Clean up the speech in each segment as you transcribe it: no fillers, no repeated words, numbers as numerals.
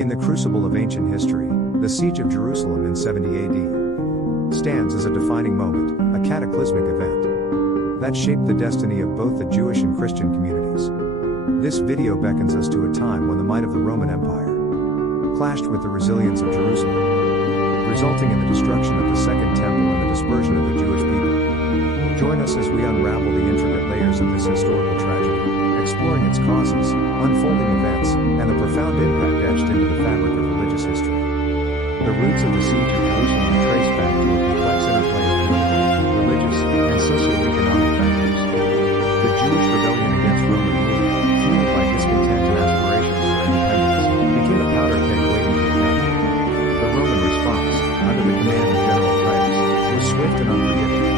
In the crucible of ancient history, the siege of Jerusalem in 70 AD stands as a defining moment, a cataclysmic event that shaped the destiny of both the Jewish and Christian communities. This video beckons us to a time when the might of the Roman Empire clashed with the resilience of Jerusalem, resulting in the destruction of the Second Temple and the dispersion of the Jewish people. Join us as we unravel the intricate layers of this historical tragedy, exploring its causes, unfolding events, and the profound impact etched into the fabric of religious history. The roots of the siege of Jerusalem trace back to a complex interplay of political, religious, and socio-economic factors. The Jewish rebellion against Roman rule, fueled by discontent and aspirations for independence, became a powder keg waiting to be pounded. The Roman response, under the command of General Titus, was swift and unpredictable.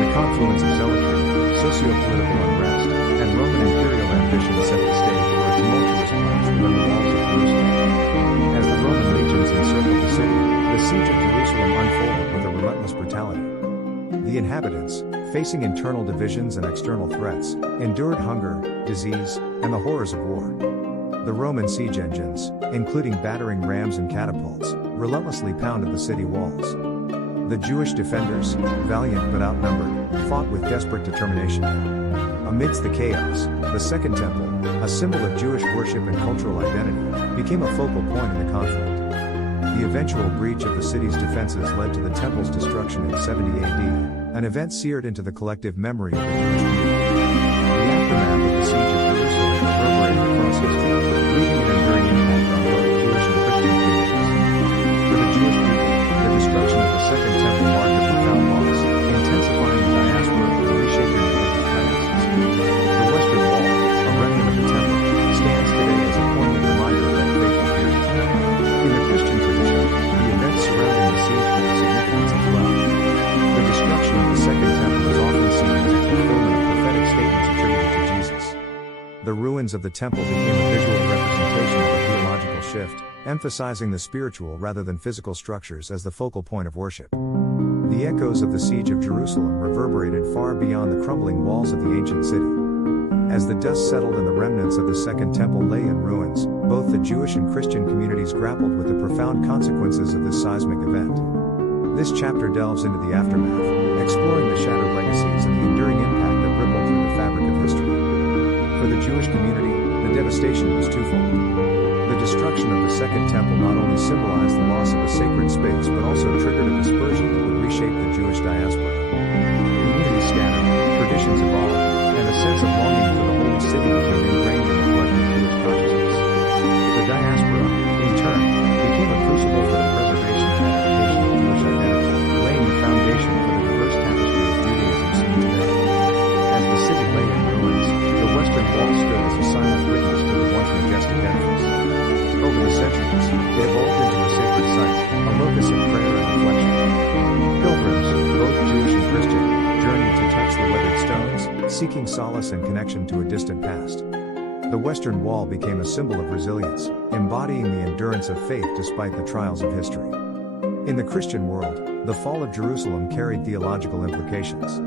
The confluence of zealotry, socio-political unrest, and Roman imperial ambition set the stage for a tumultuous clash within the walls of Jerusalem. As the Roman legions encircled the city, the siege of Jerusalem unfolded with a relentless brutality. The inhabitants, facing internal divisions and external threats, endured hunger, disease, and the horrors of war. The Roman siege engines, including battering rams and catapults, relentlessly pounded the city walls. The Jewish defenders, valiant but outnumbered, fought with desperate determination. Amidst the chaos, the Second Temple, a symbol of Jewish worship and cultural identity, became a focal point in the conflict. The eventual breach of the city's defenses led to the temple's destruction in 70 AD, an event seared into the collective memory of the Jewish people. The aftermath of the siege of Jerusalem reverberated across history, leaving an enduring impact on both Jewish and Christian communities. For the Jewish people, the destruction of the Second Temple marked a profound loss, intensifying the diaspora and reshaping religious practices. The Western Wall, a remnant of the Temple, stands today as a poignant reminder of that fateful period. In the Christian tradition, the events surrounding the siege hold significance as well. The destruction of the Second Temple is often seen as a fulfillment of prophetic statements attributed to Jesus. The ruins of the Temple became a visual representation of a theological shift, emphasizing the spiritual rather than physical structures as the focal point of worship. The echoes of the siege of Jerusalem reverberated far beyond the crumbling walls of the ancient city. As the dust settled and the remnants of the Second Temple lay in ruins, both the Jewish and Christian communities grappled with the profound consequences of this seismic event. This chapter delves into the aftermath, exploring the shattered legacies and the enduring impact that rippled through the fabric of history. For the Jewish community, the devastation was twofold. The destruction of the Second Temple not only symbolized the loss of a sacred space but also triggered a dispersion that would reshape the Jewish diaspora. Communities scattered, traditions evolved, and a sense of longing for the holy city became ingrained in the collective Jewish consciousness. The diaspora, in turn, became a crucible for the preservation and adaptation of Jewish identity, laying the foundation for the diverse tapestry of Judaism seen today. As the city lay in ruins, the Western Wall stood as a silent witness to the once majestic edifice. Over the centuries, it evolved into a sacred site, a locus of prayer and reflection. Pilgrims, both Jewish and Christian, journeyed to touch the weathered stones, seeking solace and connection to a distant past. The Western Wall became a symbol of resilience, embodying the endurance of faith despite the trials of history. In the Christian world, the fall of Jerusalem carried theological implications.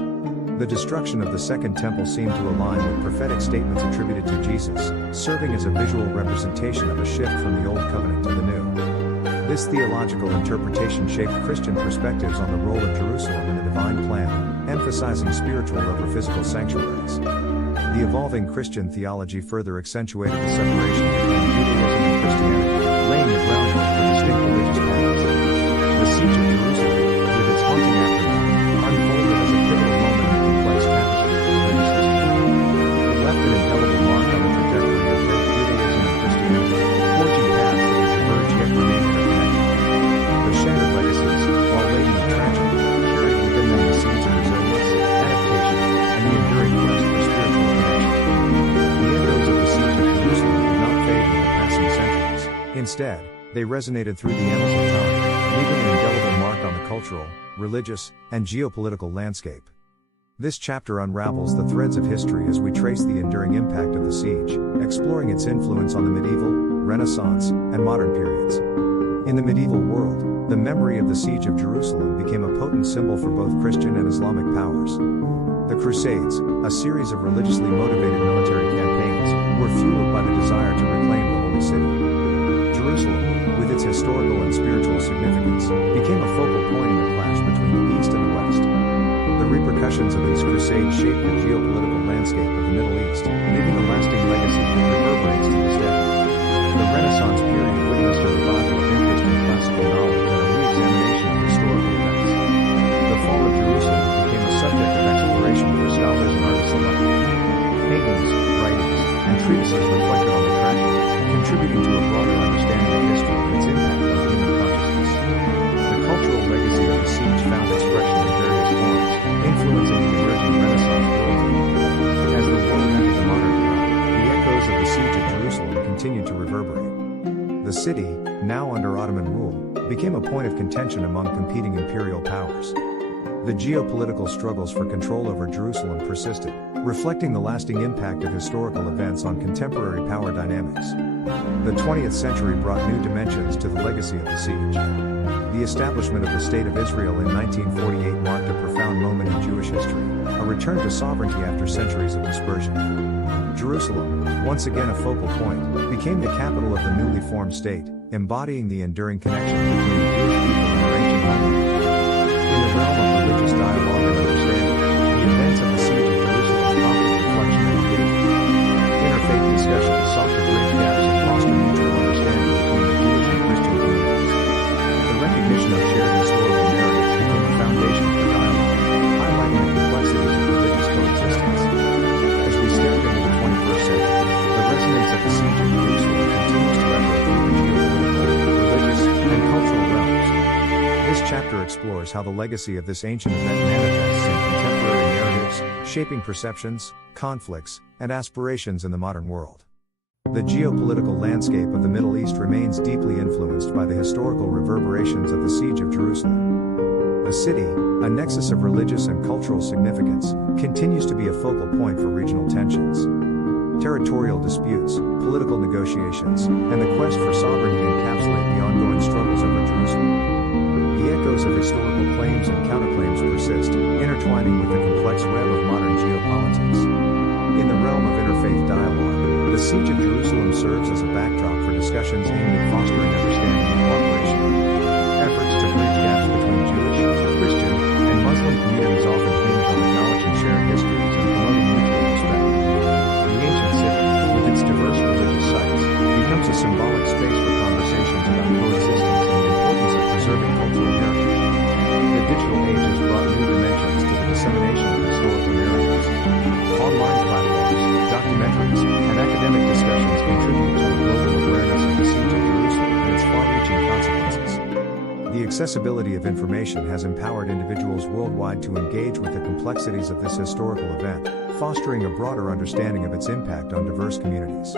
The destruction of the Second Temple seemed to align with prophetic statements attributed to Jesus, serving as a visual representation of a shift from the Old Covenant to the New. This theological interpretation shaped Christian perspectives on the role of Jerusalem in the divine plan, emphasizing spiritual over physical sanctuaries. The evolving Christian theology further accentuated the separation between Judaism and Christianity, laying the groundwork for distinct religious practices. The siege of Jerusalem, with its haunting aftermath, unfolded as a pivotal moment in the complex tapestry of religious history. It left an indelible mark on the trajectory of both Judaism and Christianity, forging paths that would diverge yet remain interconnected. The shattered legacies, while laden with tragedy, carried within them the seeds of resilience, adaptation, and the enduring quest for spiritual connection. The echoes of the siege of Jerusalem did not fade with the passing centuries. Instead, they resonated through the annals of time, leaving an indelible mark on the cultural, religious, and geopolitical landscape. This chapter unravels the threads of history as we trace the enduring impact of the siege, exploring its influence on the medieval, Renaissance, and modern periods. In the medieval world, the memory of the siege of Jerusalem became a potent symbol for both Christian and Islamic powers. The Crusades, a series of religiously motivated military campaigns, were fueled by the desire to reclaim the Holy City. Jerusalem, historical and spiritual significance, became a focal point in the clash between the East and the West. The repercussions of these crusades shaped the geopolitical landscape of the Middle East, leaving a lasting legacy that reverberates to this day. The Renaissance period witnessed a revival of interest in classical knowledge and a re-examination of historical events. The fall of Jerusalem became a subject of exploration for scholars and artists alike. Paintings, writings, and treatises reflected on the tragedy, contributing to a broader understanding of history and its impact on human consciousness. The cultural legacy of the siege found expression in various forms, influencing the emerging Renaissance worldview. As the world entered the modern era, the echoes of the siege of Jerusalem continued to reverberate. The city, now under Ottoman rule, became a point of contention among competing imperial powers. The geopolitical struggles for control over Jerusalem persisted, reflecting the lasting impact of historical events on contemporary power dynamics. The 20th century brought new dimensions to the legacy of the siege. The establishment of the State of Israel in 1948 marked a profound moment in Jewish history, a return to sovereignty after centuries of dispersion. Jerusalem, once again a focal point, became the capital of the newly formed state, embodying the enduring connection between the Jewish people and their ancient homeland. In the realm of religious dialogue and understanding, the events of the siege of Jerusalem prompted reflection and engagement. Interfaith discussions sought to bridge gaps and foster mutual understanding between the Jewish and Christian communities. The recognition of shared historical narratives became a foundation for dialogue, highlighting the complexities of religious coexistence. As we step into the 21st century, the resonance of the siege of Jerusalem continues to echo through the geopolitical, religious, and cultural realms. This chapter explores how the legacy of this ancient event manifests in contemporary narratives, shaping perceptions, conflicts, and aspirations in the modern world. The geopolitical landscape of the Middle East remains deeply influenced by the historical reverberations of the Siege of Jerusalem. The city, a nexus of religious and cultural significance, continues to be a focal point for regional tensions. Territorial disputes, political negotiations, and the quest for sovereignty encapsulate the ongoing struggles over Jerusalem. The echoes of historical claims and counterclaims persist, intertwining with the complex web of modern geopolitics. In the realm of interfaith dialogue, the Siege of Jerusalem serves as a backdrop for discussions aimed at fostering understanding and cooperation. Efforts to bridge gaps between Jewish, Christian, and Muslim communities often hinge on acknowledging shared histories and promoting mutual respect. The ancient city, with its diverse religious sites, becomes a symbolic space for conversations about coexistence and the importance of preserving cultural heritage. The digital age has brought new dimensions to the dissemination of historical narratives. Online platforms, documentaries, and academic discussions contribute to a global awareness of the Siege of Jerusalem and its far-reaching consequences. The accessibility of information has empowered individuals worldwide to engage with the complexities of this historical event, fostering a broader understanding of its impact on diverse communities.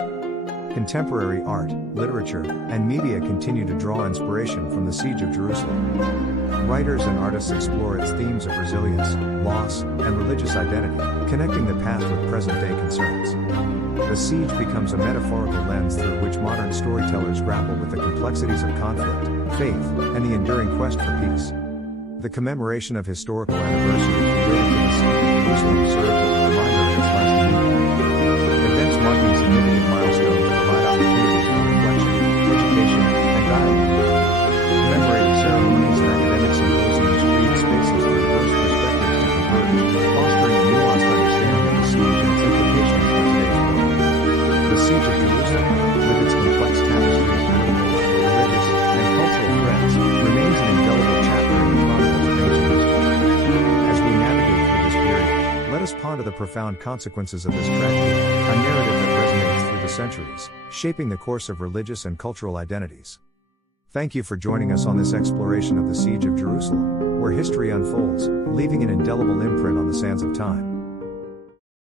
Contemporary art, literature, and media continue to draw inspiration from the Siege of Jerusalem. Writers and artists explore its themes of resilience, loss, and religious identity, connecting the past with present-day concerns. The siege becomes a metaphorical lens through which modern storytellers grapple with the complexities of conflict, faith, and the enduring quest for peace. The commemoration of historical anniversaries related to the Siege of Jerusalem serves as a reminder of its lasting impact. Events marking significant milestones provide opportunities for reflection, education, and dialogue. Commemorative ceremonies and academic symposiums create spaces for diverse perspectives to converge, fostering a nuanced understanding of the siege and its implications for today's world. The Siege of Jerusalem, with its complex tapestry of political, religious, and cultural threads, remains an indelible chapter in the chronicles of ancient history. As we navigate through this period, let us ponder the profound consequences of this tragedy, a narrative that resonates through the centuries, shaping the course of religious and cultural identities. Thank you for joining us on this exploration of the Siege of Jerusalem, where history unfolds, leaving an indelible imprint on the sands of time.